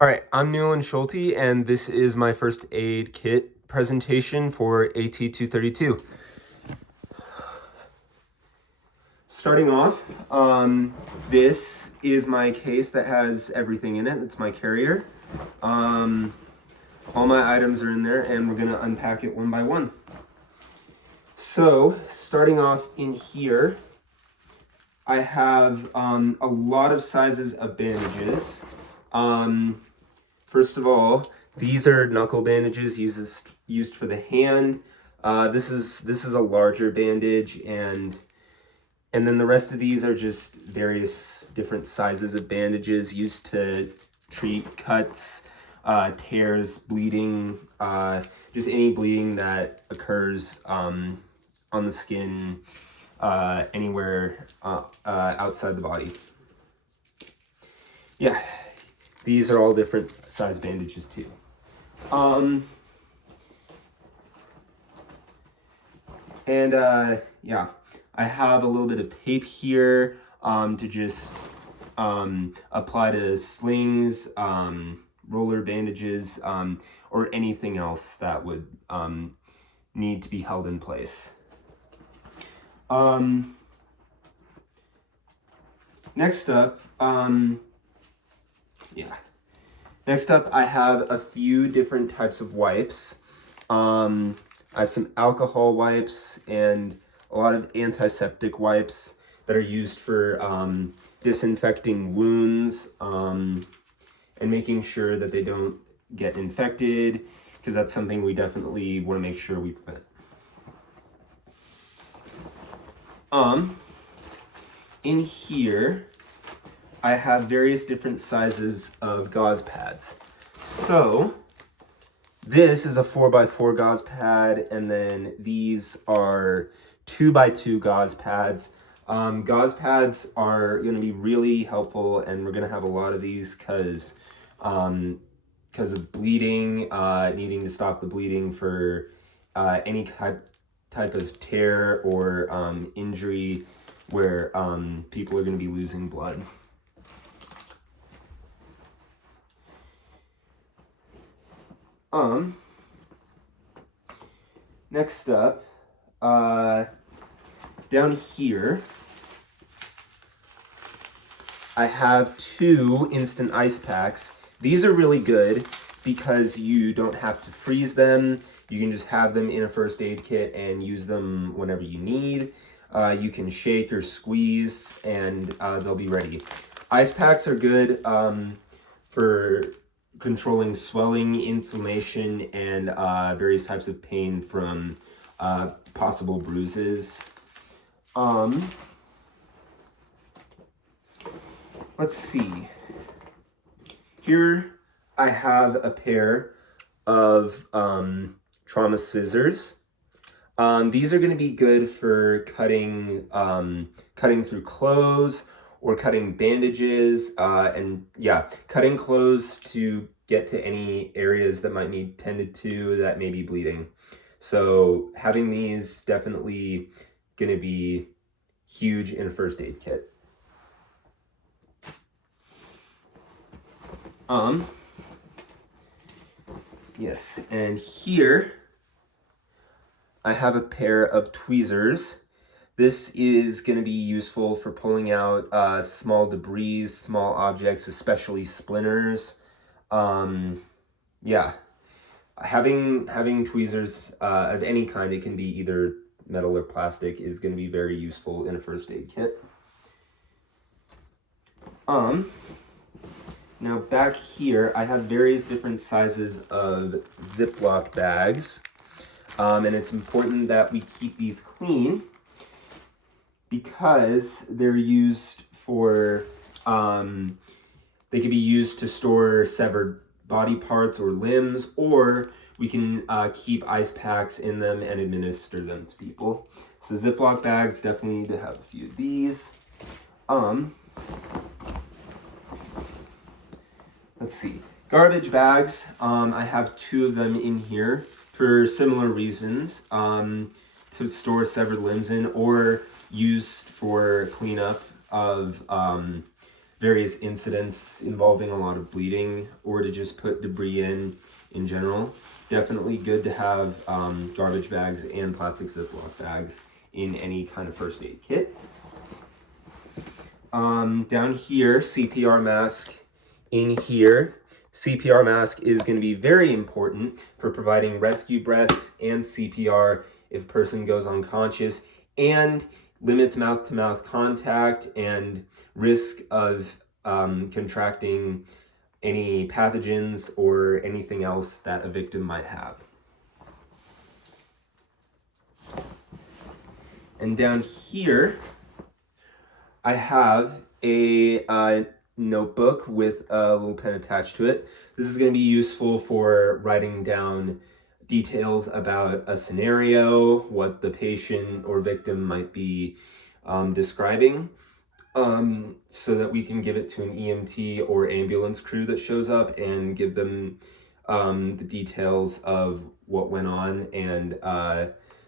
All right, I'm Newland Schulte, and this is my first aid kit presentation for AT232. Starting off, this is my case that has everything in it. It's my carrier. All my items are in there, and we're going to unpack it one by one. So, starting off in here, I have a lot of sizes of bandages. First of all, these are knuckle bandages used for the hand. This is a larger bandage, and then the rest of these are just various different sizes of bandages used to treat cuts, tears, bleeding, just any bleeding that occurs on the skin anywhere outside the body. Yeah, these are all different size bandages too. Yeah, I have a little bit of tape here to just apply to slings, roller bandages, or anything else that would need to be held in place. Next up, Next up, I have a few different types of wipes. I have some alcohol wipes and a lot of antiseptic wipes that are used for disinfecting wounds and making sure that they don't get infected, because that's something we definitely want to make sure we prevent. In here, I have various different sizes of gauze pads. So this is a 4x4 gauze pad, and then these are 2x2 gauze pads. Gauze pads are going to be really helpful, and we're going to have a lot of these because of bleeding, needing to stop the bleeding for any type of tear or injury where people are going to be losing blood. Next up, down here, I have 2 instant ice packs. These are really good because you don't have to freeze them. You can just have them in a first aid kit and use them whenever you need. You can shake or squeeze, and they'll be ready. Ice packs are good for controlling swelling, inflammation, and various types of pain from possible bruises. Let's see. Here I have a pair of trauma scissors. These are going to be good for cutting through clothes or cutting bandages, and yeah, cutting clothes to get to any areas that might need tended to that may be bleeding. So having these definitely going to be huge in a first aid kit. Yes, and here I have a pair of tweezers. This is going to be useful for pulling out small debris, small objects, especially splinters. Yeah, having tweezers of any kind, it can be either metal or plastic, is going to be very useful in a first aid kit. Now back here, I have various different sizes of Ziploc bags, and it's important that we keep these clean because they're used for, they can be used to store severed body parts or limbs, or we can keep ice packs in them and administer them to people. So Ziploc bags definitely need to have a few of these. Let's see. Garbage bags, I have 2 of them in here for similar reasons, to store severed limbs in, or used for cleanup of various incidents involving a lot of bleeding, or to just put debris in general. Definitely good to have garbage bags and plastic Ziploc bags in any kind of first aid kit. Down here, CPR mask in here. CPR mask is going to be very important for providing rescue breaths and CPR if a person goes unconscious, and limits mouth-to-mouth contact and risk of contracting any pathogens or anything else that a victim might have. And down here, I have a notebook with a little pen attached to it. This is going to be useful for writing down details about a scenario, what the patient or victim might be describing, so that we can give it to an EMT or ambulance crew that shows up and give them the details of what went on, and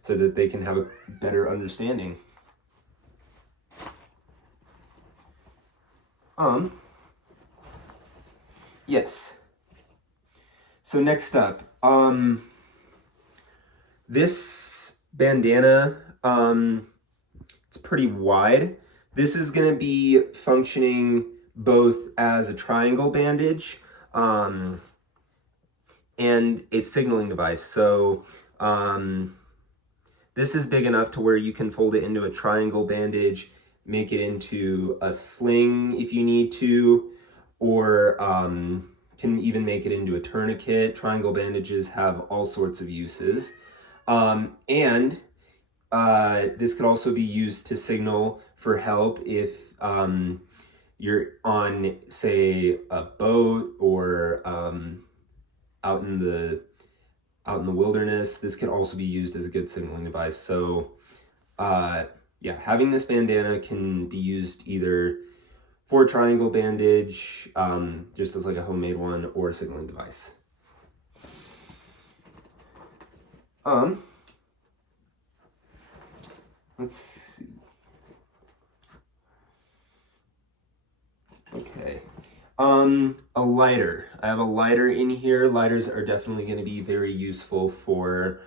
so that they can have a better understanding. Yes. So next up, this bandana, it's pretty wide. This is going to be functioning both as a triangle bandage and a signaling device. So this is big enough to where you can fold it into a triangle bandage, make it into a sling if you need to, or can even make it into a tourniquet. Triangle bandages have all sorts of uses. And this could also be used to signal for help if you're on, say, a boat or out in the wilderness. This can also be used as a good signaling device. So yeah, having this bandana can be used either for a triangle bandage, just as like a homemade one, or a signaling device. Let's see. Okay. A lighter. I have a lighter in here. Lighters are definitely going to be very useful for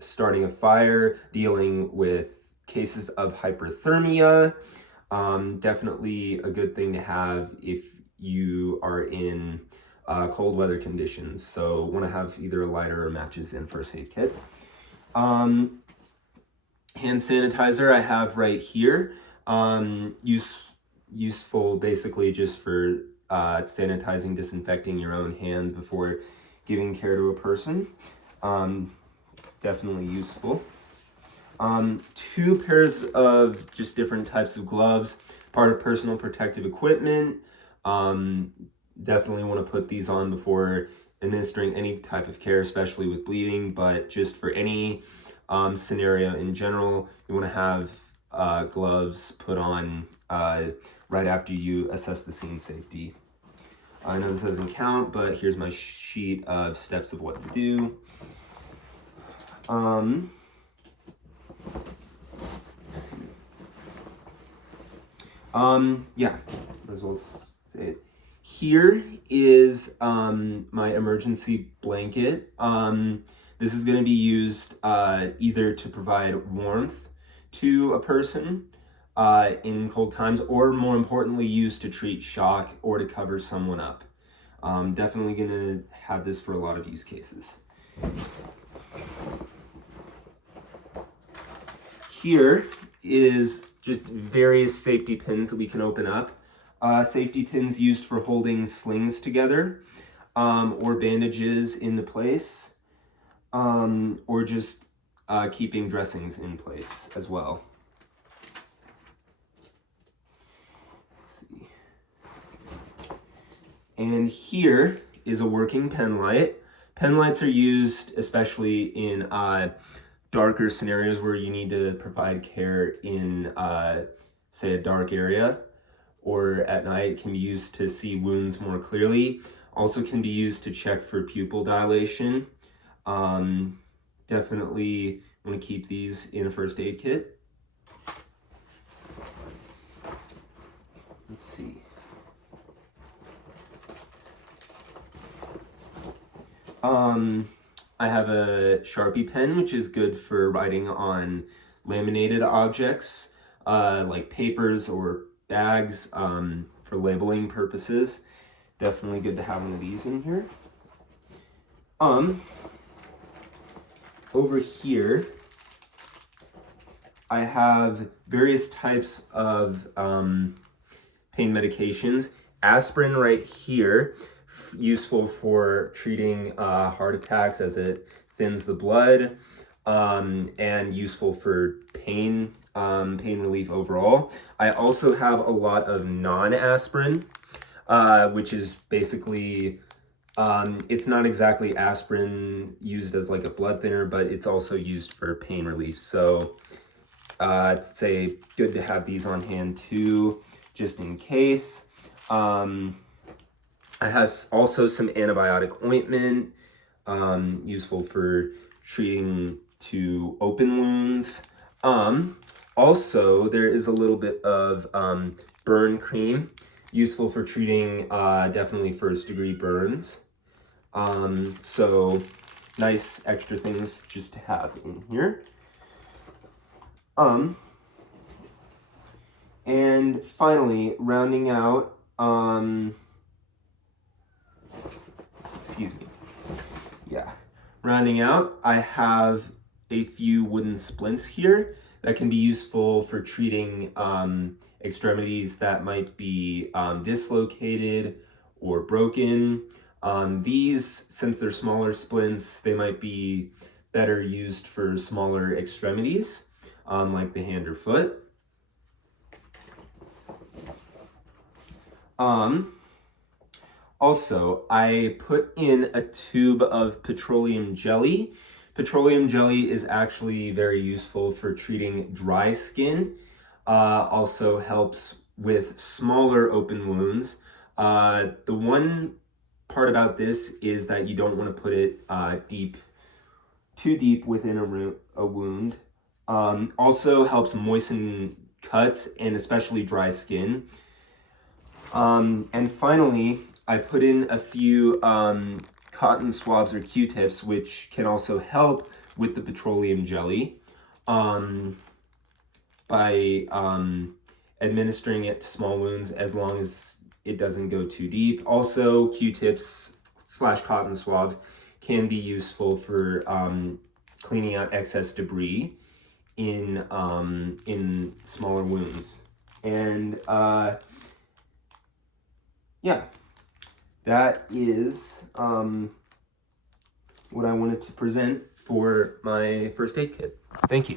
starting a fire, dealing with cases of hyperthermia. Definitely a good thing to have if you are in cold weather conditions. So want to have either a lighter or matches in first aid kit. Hand sanitizer I have right here. Useful basically just for sanitizing, disinfecting your own hands before giving care to a person. Definitely useful. 2 pairs of just different types of gloves, part of personal protective equipment. Definitely want to put these on before administering any type of care, especially with bleeding, but just for any scenario in general, you want to have gloves put on right after you assess the scene safety. I know this doesn't count, but here's my sheet of steps of what to do. Yeah, might as well say it. Here is my emergency blanket. This is going to be used either to provide warmth to a person in cold times, or more importantly, used to treat shock or to cover someone up. Definitely going to have this for a lot of use cases. Here is just various safety pins that we can open up. Safety pins used for holding slings together, or bandages into place, or just keeping dressings in place as well. Let's see. And here is a working pen light. Pen lights are used especially in darker scenarios where you need to provide care in, say, a dark area, or at night. Can be used to see wounds more clearly. Also can be used to check for pupil dilation. Definitely want to keep these in a first aid kit. Let's see. I have a Sharpie pen, which is good for writing on laminated objects, like papers or bags, for labeling purposes. Definitely good to have one of these in here. Over here, I have various types of pain medications. Aspirin right here, useful for treating heart attacks as it thins the blood, and useful for pain relief overall. I also have a lot of non-aspirin, which is basically, it's not exactly aspirin used as like a blood thinner, but it's also used for pain relief. So it's good to have these on hand too, just in case. I have also some antibiotic ointment, useful for treating to open wounds. Also, there is a little bit of burn cream, useful for treating definitely first-degree burns. So nice extra things just to have in here. And finally, rounding out, excuse me. Yeah. Rounding out, I have a few wooden splints here that can be useful for treating extremities that might be dislocated or broken. These, since they're smaller splints, they might be better used for smaller extremities, like the hand or foot. Also, I put in a tube of petroleum jelly. Petroleum jelly is actually very useful for treating dry skin. Also helps with smaller open wounds. The one part about this is that you don't want to put it too deep within a wound. Also helps moisten cuts and especially dry skin. And finally, I put in a few cotton swabs or Q-tips, which can also help with the petroleum jelly by administering it to small wounds as long as it doesn't go too deep. Also, Q-tips / cotton swabs can be useful for cleaning out excess debris in smaller wounds. And yeah, that is what I wanted to present for my first aid kit. Thank you.